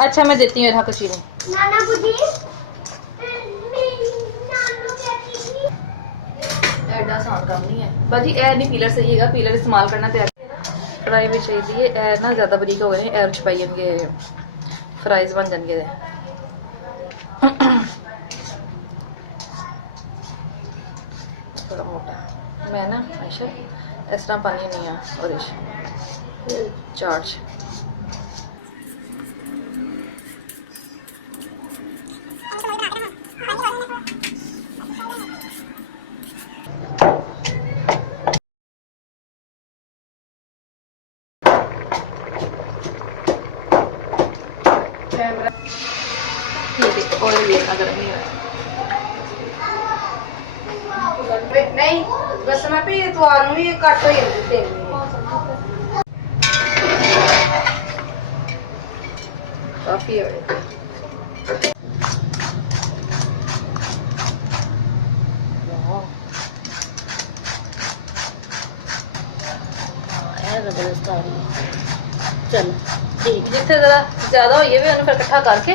अच्छा मैं देती हूँ इरहा को चीनी। एडा आसान काम नहीं है बाजी, ए नहीं पीलर सही है, पीलर इस्तेमाल करना तैयार। कढ़ाई में चाहिए ए ना ज़्यादा बरीक हो गए एर छपाई जाएंगे, फ्राइज बन जाएंगे। थोड़ा मोटा मैं ना अच्छा इस तरह पानी नहीं है और चार्ज ऑयल देखा गर्म नहीं है नहीं बस मैं भी ਤੁਹਾਨੂੰ ਵੀ ਘੱਟ ਹੋ ਜਾਂਦੀ ਤੇਲ काफी है चलो ठीक जिथे जरा ज्यादा हो फिर इकट्ठा करके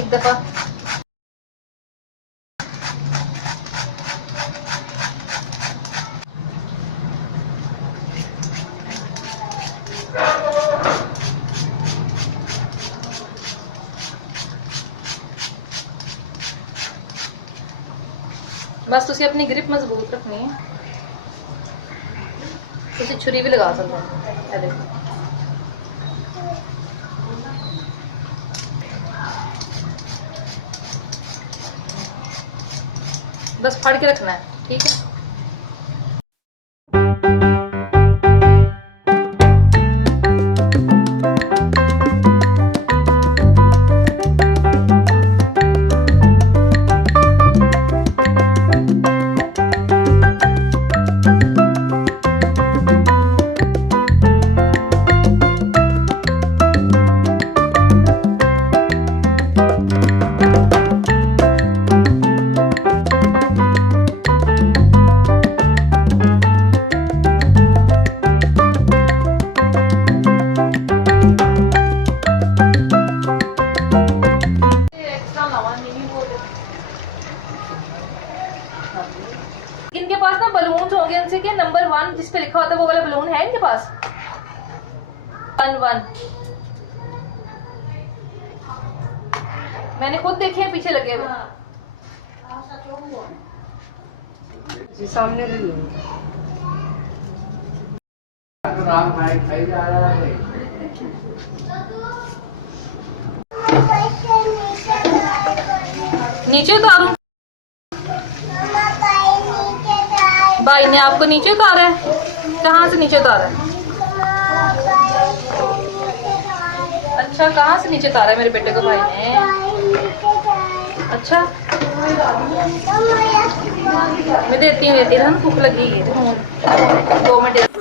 एक दफा बस तुसी अपनी ग्रिप मजबूत रखनी है, तुसी छुरी भी लगा सकते हो। देखो बस फाड़ के रखना है, ठीक है। इनके पास ना बलून होंगे उनसे क्या नंबर 1 जिस पे लिखा होता है वो वाला बलून है इनके पास 1 मैंने खुद देखे हैं पीछे लगे हुए जी सामने ले लो नीचे उतारूं भाई ने आपको नीचे उतारा है, कहाँ से नीचे उतारा है? अच्छा कहाँ से नीचे उतारा है मेरे बेटे को भाई ने? अच्छा मैं देती हूँ इरहा भूख लगी है 2 मिनट।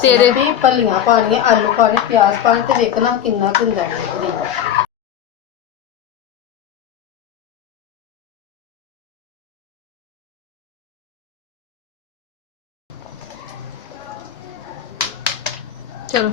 तेरे भी फलियां पानी आलू पाने प्याज पाने ते देखना कितना हुंदा है। चलो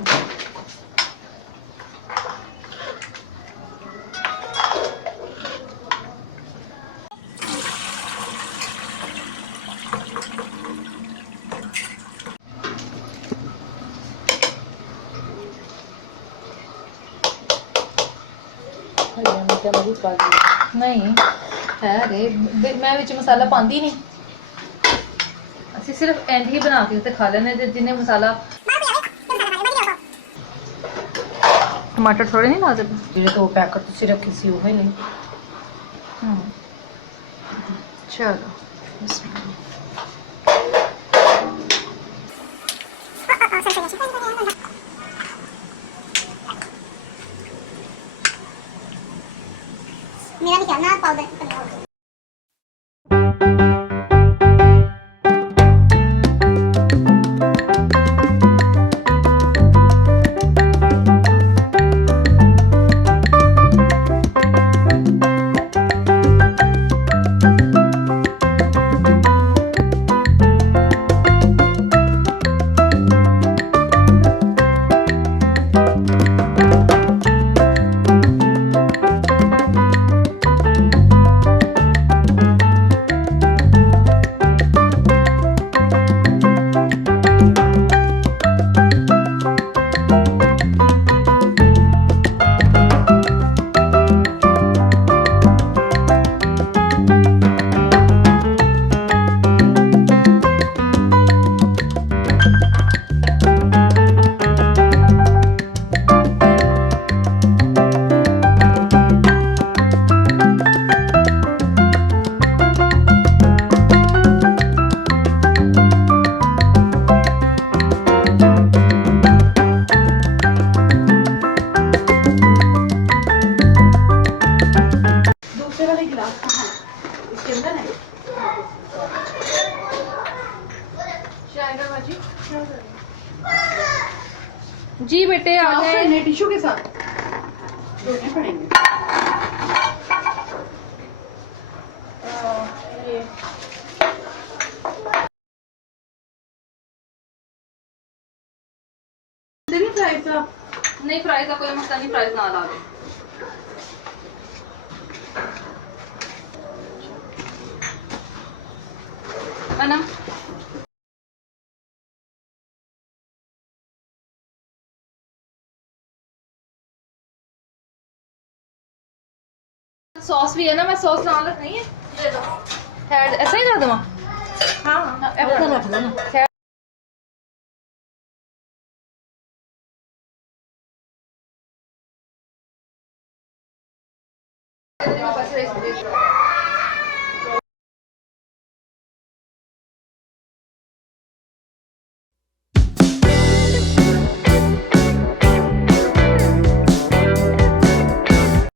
नहीं है रे मैं विच मसाला पाती नहीं, असि सिर्फ एंड ही बना के खा लेने जिन्हें मसाला टमाटर थोड़े नहीं ला सकते 2 पैकेट तुसी रखी सी वो नहीं। चलो मेरा भी करना पाउडर गिलास कहाँ है? इसके अंदर है। शायदा बाजी जी बेटे आ गए। टिश्यू के साथ धोने पड़ेंगे। ये प्राइस का नहीं, फ्राइज का कोई मसला नहीं, फ्राइज ना ला दे। अनम सॉस भी है ना, मैं सॉस ना रख नहीं है, दे दो। खैर ऐसा ही कर दूँ? हाँ ऐसा रख लो ना। खैर पैसे